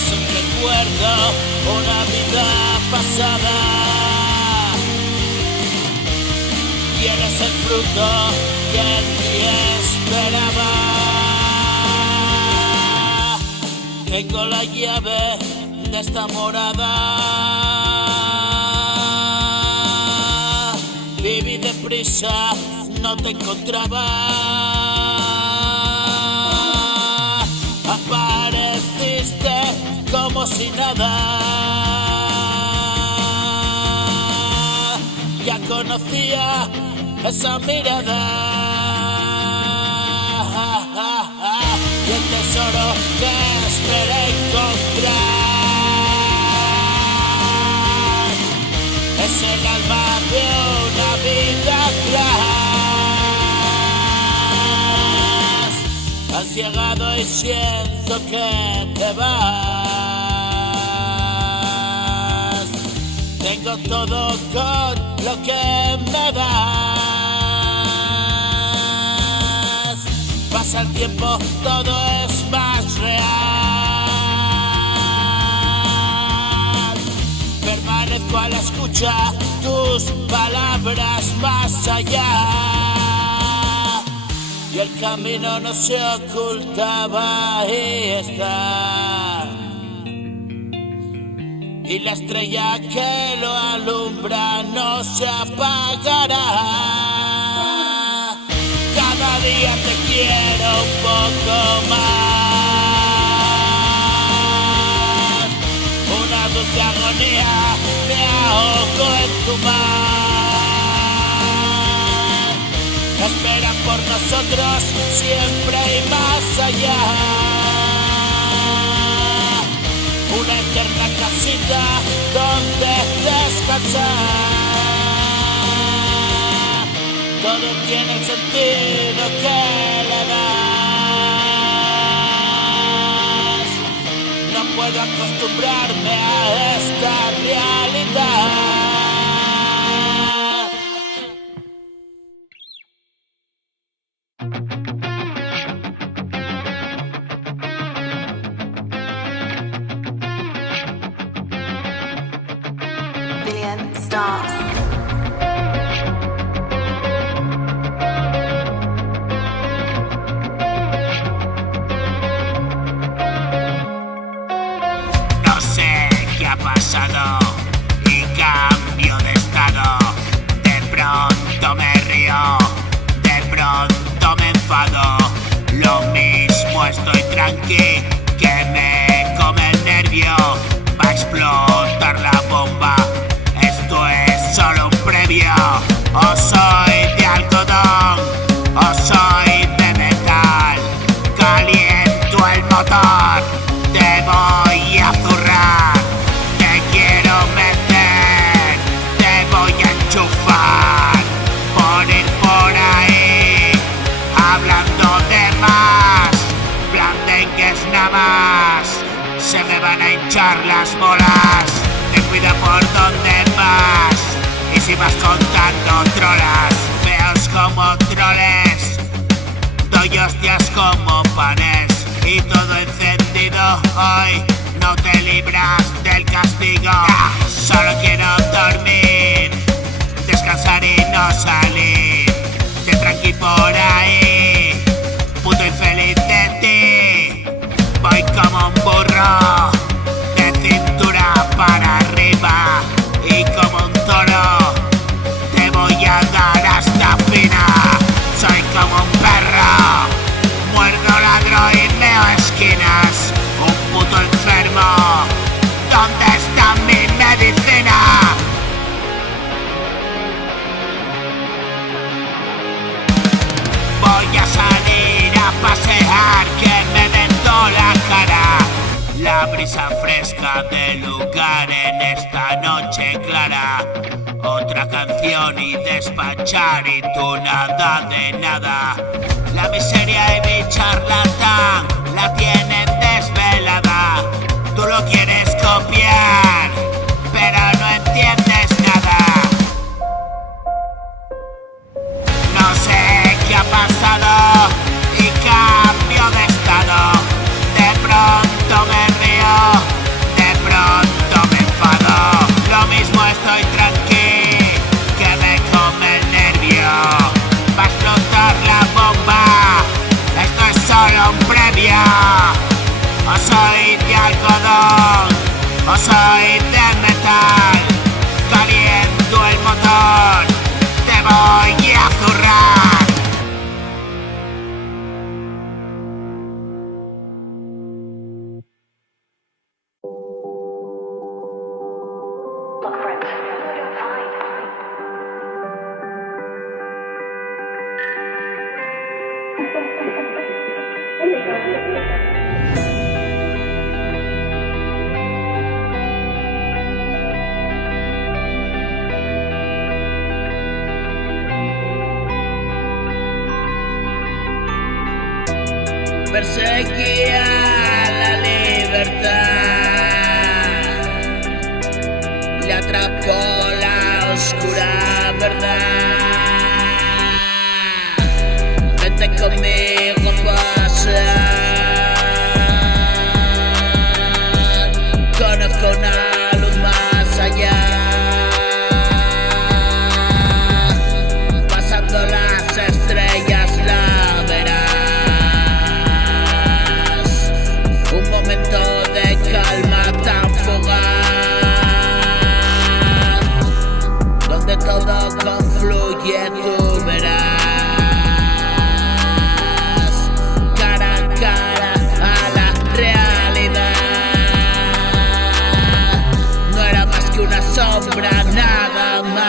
es un recuerdo, una vida pasada. Y eres el fruto que en mí esperaba. Tengo la llave de esta morada. Viví deprisa, no te encontraba. Apareciste como si nada. Ya conocía esa mirada. Y el tesoro que esperé encontrar es el alma de una vida atrás. Has llegado y siento que te vas. Tengo todo con lo que me das. Pasa el tiempo, todo es más real. Permanezco a la escucha, tus palabras más allá. Y el camino no se ocultaba, ahí está. Y la estrella que lo alumbra no se apagará. Cada día te quiero un poco más. Una dulce agonía me ahogo en tu mar. Esperan por nosotros siempre y más allá. Una eterna casita donde descansar. Todo tiene el sentido que le das. No puedo acostumbrarme a esta realidad. Stars. No sé qué ha pasado y cambio de estado. De pronto me río, de pronto me enfado. Lo mismo estoy tranqui que me come el nervio. Va a explotar la bomba. Esto es solo un previo. O soy de algodón o soy de metal. Caliento el motor, te voy a zurrar. Te quiero meter, te voy a enchufar. Por ir por ahí, hablando de más. Blandengues nada más, se me van a hinchar las bolas. Ten cuidado por donde vas. Y si vas contando trolas, feos como troles, doy hostias como panes. Y todo encendido hoy, no te libras del castigo. Solo quiero dormir, descansar y no salir. Te tranqui por ahí, puto infeliz de ti. Voy como un burro, de cintura para arriba. Y como un toro, te voy a dar hasta fina. Soy como un perro, muerdo, ladro y meo esquinas. Un puto enfermo, ¿dónde está mi medicina? Voy a salir a pasear, que me vento la cara. La brisa fresca del lugar en esta noche clara. Otra canción y despachar y tú nada de nada. La miseria y mi charlatán la tienen desvelada. Tú lo quieres copiar, pero no entiendes nada. No sé qué ha pasado y cambio de estado. De pronto me río, y algodón, o soy de metal. Caliento el motor, te voy a zurrar. Perseguía la libertad, le atrapó la oscura verdad. Vente conmigo a pasar, conozco una luz más allá. Pasando las estrellas la verás. Un momento de calma tan fugaz, donde todo confluye, tú verás. Cara a cara a la realidad. No era más que una sombra, nada más.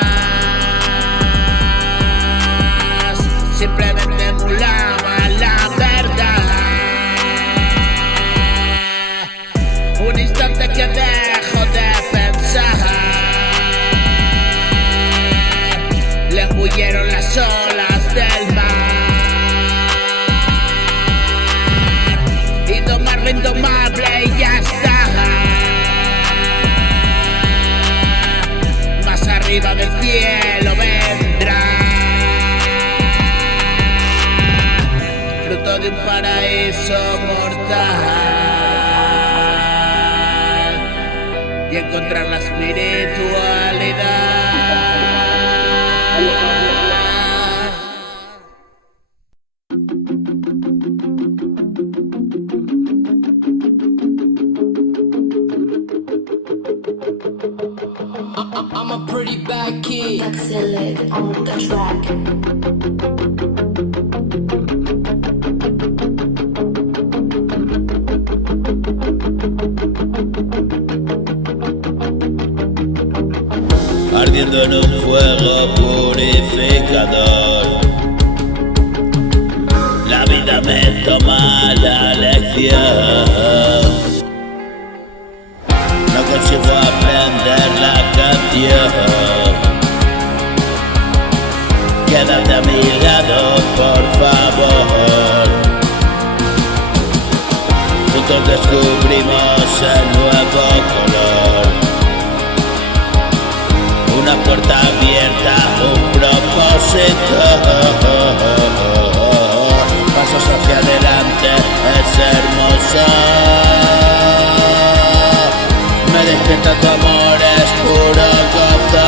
Simplemente emulaba la verdad. Un instante que dejo de pensar, le engulleron las olas del mar. Y domar lo indomable y ya está. Más arriba del cielo vendrá, fruto de un paraíso mortal, y encontrar la espiritualidad. I'm a pretty bad kid. Excellent on the track. Ardiendo en un fuego purificador, la vida me toma la lección. No consigo aprender la canción. Quédate a mi lado, por favor. Juntos descubrimos el nuevo color. Una puerta abierta, un propósito. Pasos hacia adelante, es hermoso. Me despierta tu amor, es puro gozo.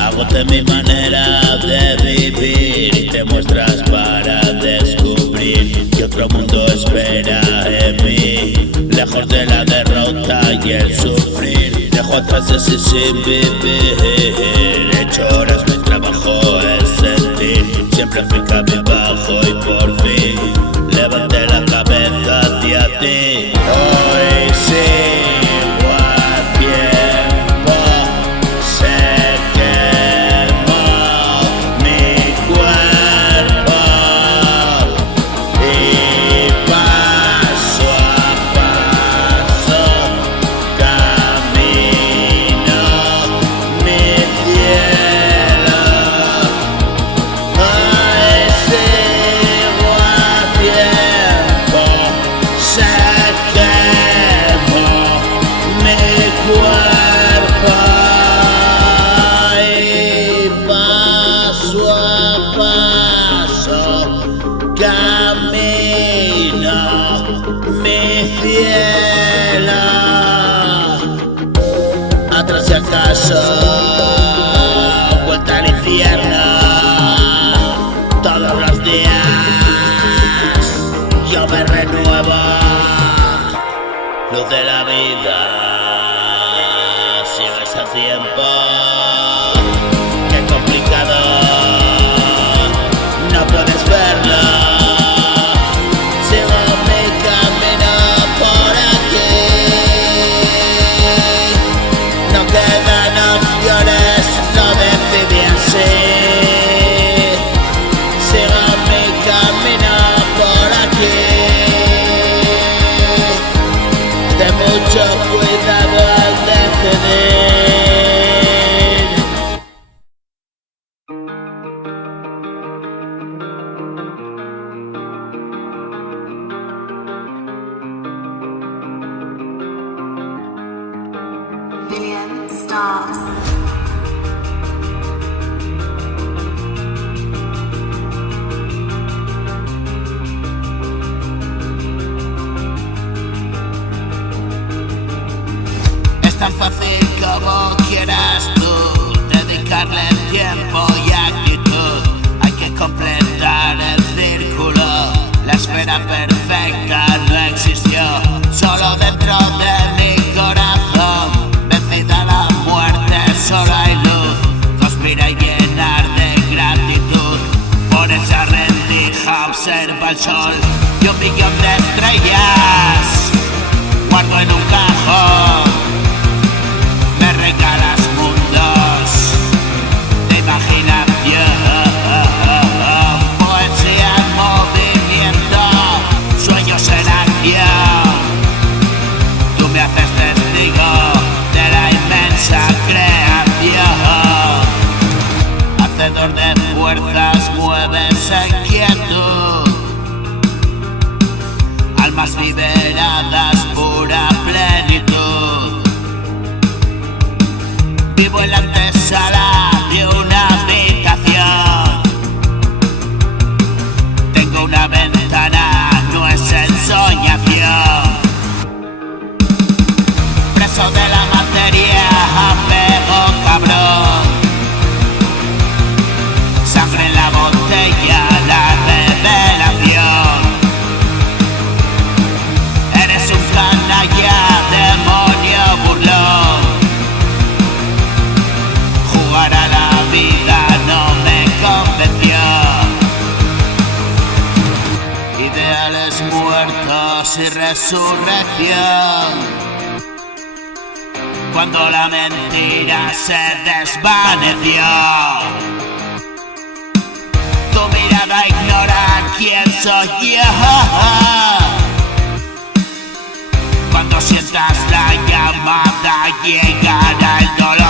Hago de mi manera de vivir y te muestras para descubrir que otro mundo espera en mí. Lejos de la derrota y el sufrir, dejo atrás ese sin vivir. He hecho horas, mi trabajo es sentir. Siempre fui cabizbajo y por fin levanté la cabeza hacia ti. Hoy sigo a tiempo, se quemó mi cuerpo y paso a paso camino mi cielo. Hoy sigo a tiempo, se quemó mi cuerpo y paso a paso camino mi cielo. Atrás si acaso, vuelta al infierno. Todos los días yo me renuevo. luz de la vida, sigues a tiempo. Qué complicado, no puedes verlo. Sigo mi camino por aquí, no quedan opciones, lo decidí así. Sigo mi camino por aquí, de mucho cuidado al decidir. Billion stars. Es tan fácil como quieras tú dedicarle tiempo y actitud. Hay que completar el círculo. La esfera perfecta no existió, solo dentro de mi corazón. Vencida la muerte, solo hay luz. Conspira y llenar de gratitud por esa rendija. Observa el sol y 1 millón de estrellas guardo en un cajón. Me regalas mundos de imaginación, poesía en movimiento, sueños en acción. Tú me haces testigo de la inmensa creación. Hacedor de fuerzas, mueves en quietud. Almas liberadas, pura plenitud. Vivo en la antesala de una habitación. Tengo una ventana, no es ensoñación. Preso de la materia, apego cabrón. Sangre en la botella, la revelación. Eres un canalla, demonio burlón. Jugar a la vida no me convenció. Ideales muertos y resurrección. Cuando la mentira se desvaneció, tu mirada ignora quién soy yo. Cuando sientas la llamada llegará el dolor.